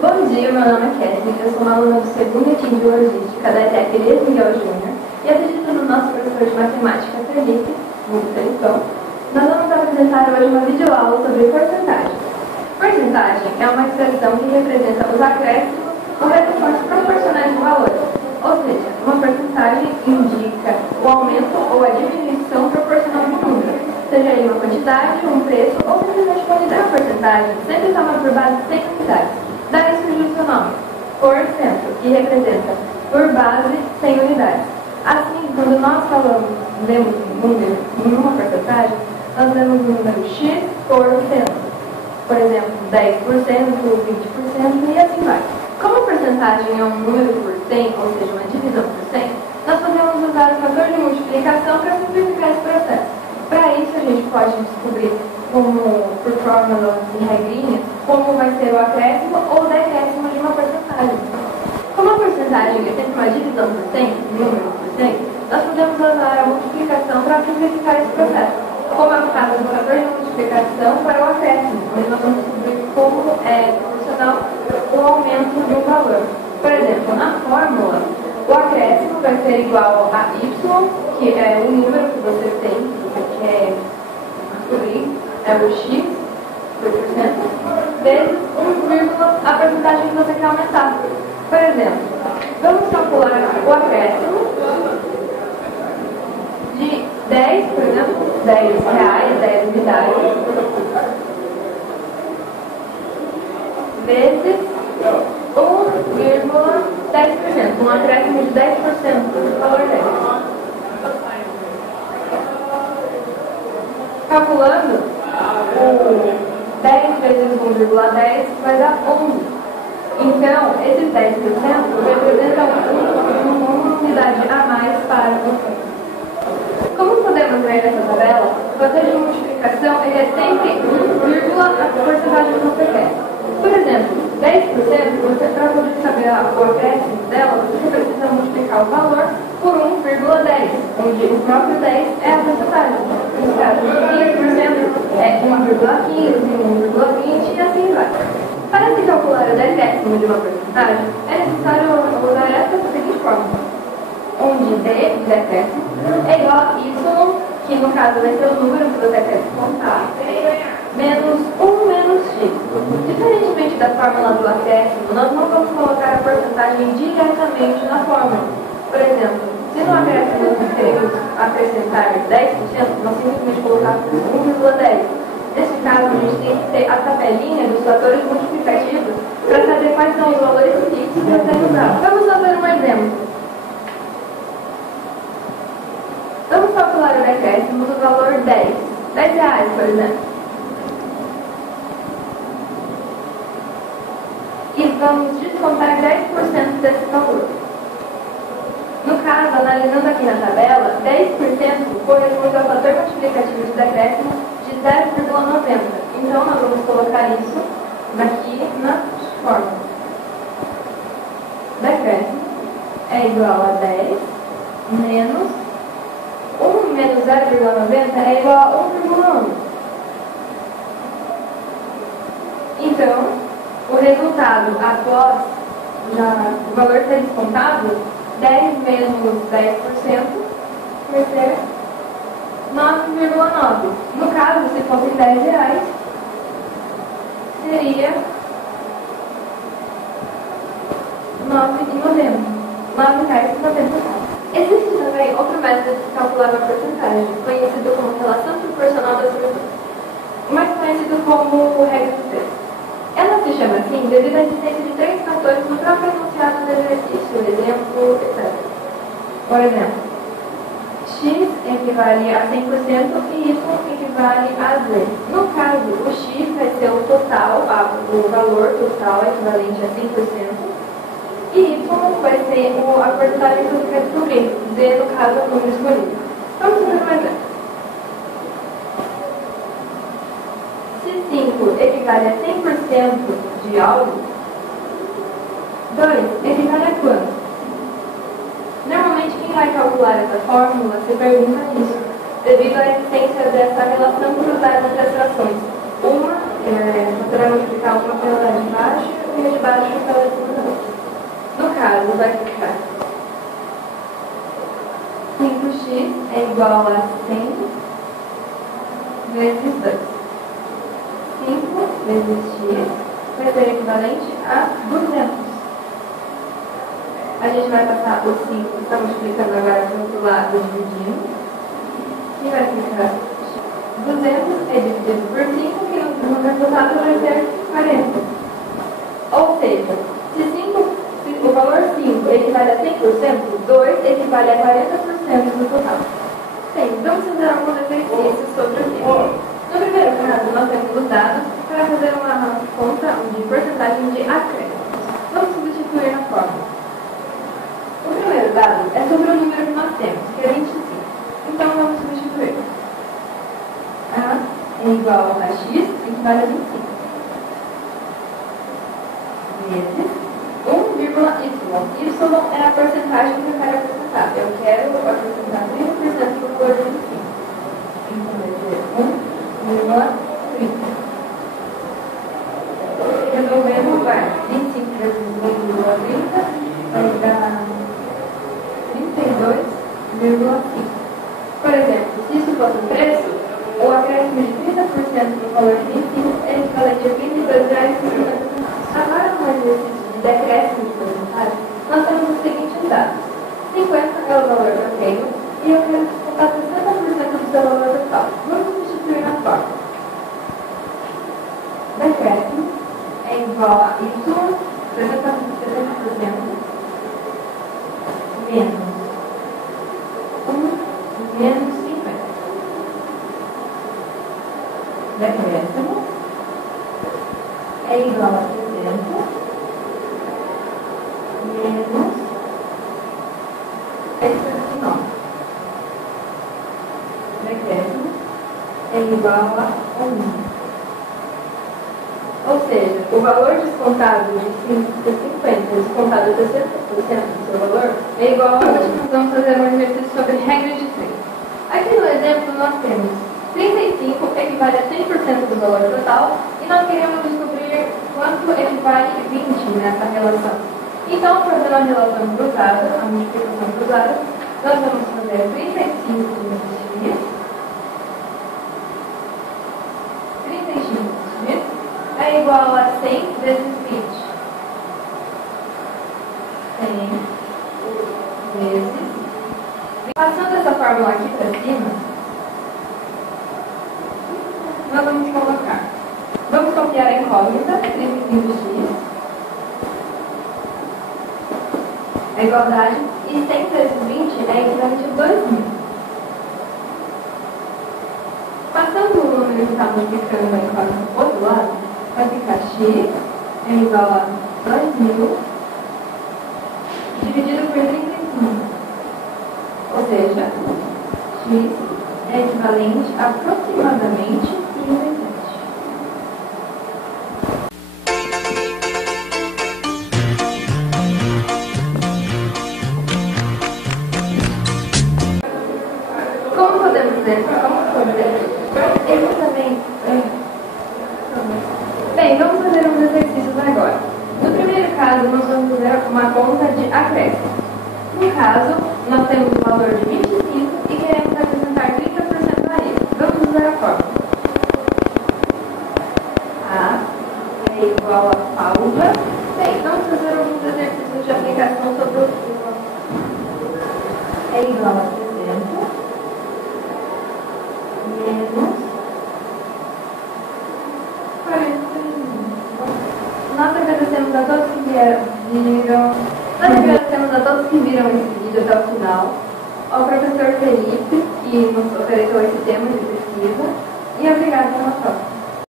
Bom dia, meu nome é Kathleen, eu sou uma aluna do segundo equipe de logística da ETEC Elias Miguel Júnior e a pedido do nosso professor de matemática, Felipe, muito Felipão, nós vamos apresentar hoje uma videoaula sobre porcentagem. Porcentagem é uma expressão que representa os acréscimos ou reduções proporcionais do valor, ou seja, uma porcentagem indica o aumento ou a diminuição proporcional do número, seja ele uma quantidade, um preço ou simplesmente uma unidade. A porcentagem sempre toma por base 100 unidades. Daí surgiu o seu nome, porcento, que representa por base 100 unidades. Assim, quando nós vemos um número em uma porcentagem, nós vemos o número x por cento. Por exemplo, 10%, 20% e assim vai. Como a porcentagem é um número por 100, ou seja, uma divisão por 100, nós podemos usar o fator de multiplicação para simplificar esse processo. Para isso, a gente pode descobrir, por fórmulas e regrinhas, como vai ser o acréscimo ou o decréscimo de uma porcentagem. Como a porcentagem é sempre uma divisão por 100, número por 100, nós podemos usar a multiplicação para simplificar esse processo, como é o caso do fator de multiplicação para o acréscimo, onde nós vamos descobrir como é proporcional o aumento de um valor. Por exemplo, na fórmula, o acréscimo vai ser igual a y, que é o número que você tem, que é o x, por cento, vezes 1, a porcentagem que você quer aumentar. Por exemplo, vamos calcular o acréscimo de 10, por exemplo, 10 reais, 10 unidades, vezes 1,10%, um acréscimo de 10% do valor 10. Calculando, o 10 vezes 1,10 vai dar 11. Então, esses 10% representam uma unidade a mais para você. Como podemos ver nessa tabela, o fator de multiplicação ele é sempre 1, a porcentagem que você quer. Por exemplo, 10%, você para poder saber o acréscimo dela, você precisa multiplicar o valor por 1,10, onde o próprio 10 é a porcentagem. No caso de 15% é 1,15, 1,20 e assim vai. Para se calcular o decréscimo de uma porcentagem, é necessário usar essa seguinte fórmula, onde D, de decréscimo, é igual a Y, que no caso vai ser o número que você quer descontar, menos 1 menos x. Diferentemente da fórmula do acréscimo, nós não vamos colocar a porcentagem diretamente na fórmula. Por exemplo, se no acréscimo nós queremos acrescentar 10%, nós simplesmente colocamos 1,10. Nesse caso, a gente tem que ter a tabelinha dos fatores multiplicativos para saber quais são os valores fixos para ser usados. Vamos fazer um exemplo. Vamos calcular o decréscimo do valor 10 reais, por exemplo. E vamos descontar 10% desse valor. No caso, analisando aqui na tabela, 10% corresponde ao fator multiplicativo de decréscimo de 0,90. Então, nós vamos colocar isso aqui na fórmula. Decréscimo é igual a 10 menos 1 menos 0,90 é igual a 1,1. Então, o resultado após o valor ser descontado, 10 menos 10% vai ser 9,9. No caso, se fossem 10 reais, seria 9,90. 9 reais e 90 centavos. Existe também outro método de calcular uma porcentagem, conhecido como relação proporcional das versões, mais conhecido como regra do preço. Ela se chama assim devido à existência de 3 fatores no próprio enunciado do exercício, exemplo, etc. Por exemplo, x equivale a 100% e y equivale a z. No caso, o x vai ser o total, o valor total equivalente a 100%, e y vai ser a porcentagem que você quer descobrir, z no caso é o número escolhido. Vamos fazer um exemplo. Se 5 equivale a 100% de algo, 2 equivale a quanto? Normalmente quem vai calcular essa fórmula se pergunta isso, devido à existência dessa relação cruzada entre as frações. Uma, você vai multiplicar uma pela de baixo linha de baixo para a cima. No caso, vai ficar 5x é igual a 100 vezes 2. 5 vezes x vai ser equivalente a 200. A gente vai passar o 5, está multiplicando agora para o outro lado, dividindo. E vai ficar 200 é dividido por 5, que no resultado vai ser 40. Ou seja, se o valor 5 equivale a 100%, 2 equivale a 40% do total. Bem, vamos fazer alguns exercícios sobre o tema. No primeiro caso, nós temos os dados para fazer uma conta de porcentagem de acréscimo. Vamos substituir na fórmula. O primeiro dado é sobre o número que nós temos, que é 25. Então, vamos substituir. A é igual a x, equivale a 25. Vezes 1,y. Y é a porcentagem que eu quero acrescentar. Eu quero acrescentar 30% do valor de 25. Então, vai ser 1,30. Resolvendo, vai. 25 vezes 1,30 vai dar 32,5. Por exemplo, se isso fosse o preço, o acréscimo de 30% no valor de 25 é equivalente a R$22,50. Agora, no exercício de decréscimo de porcentagem, nós temos os seguintes dados. 50 é o valor que eu tenho e eu quero descontar 60% do seu valor total. Vamos substituir na fórmula. Decréscimo é igual a y, 60% menos 1 menos 50. Decréscimo é igual a 60 menos 69. Decréscimo é igual a 1. Ou seja, o valor descontado de 50 descontado de 60% do seu valor é igual a... Hoje nós vamos fazer um exercício sobre regra de 3. Aqui no exemplo nós temos 35 equivale a 100% do valor total e nós queremos descobrir quanto equivale 20 nessa relação. Então, fazendo a relação cruzada, a multiplicação cruzada, nós vamos fazer 35 vezes x. 35x é igual a 100 vezes 20. 100 vezes... Passando essa fórmula aqui para cima, nós vamos colocar. Vamos copiar a incógnita, 35x. A igualdade, e 100 vezes 20 é equivalente a 2.000. Passando o número que está multiplicando a incógnita para o outro lado, vai ficar x é igual a 2.000 dividido por 35. Ou seja, x é equivalente a aproximadamente 37. Como podemos ver? Ele também... Bem, vamos fazer uns exercícios agora. No primeiro caso, nós vamos fazer uma conta de acréscimo. No caso, nós temos o valor de 25 e queremos acrescentar 30% a ele. Vamos usar a fórmula. A é igual a pausa. Bem, vamos fazer alguns exercícios de aplicação sobre o é igual a 60 menos 40. Nós agradecemos a todos que viram. Nós agradecemos a todos que viram esse vídeo até o final, ao professor Felipe, que nos ofereceu esse tema de pesquisa, e obrigada pela próxima.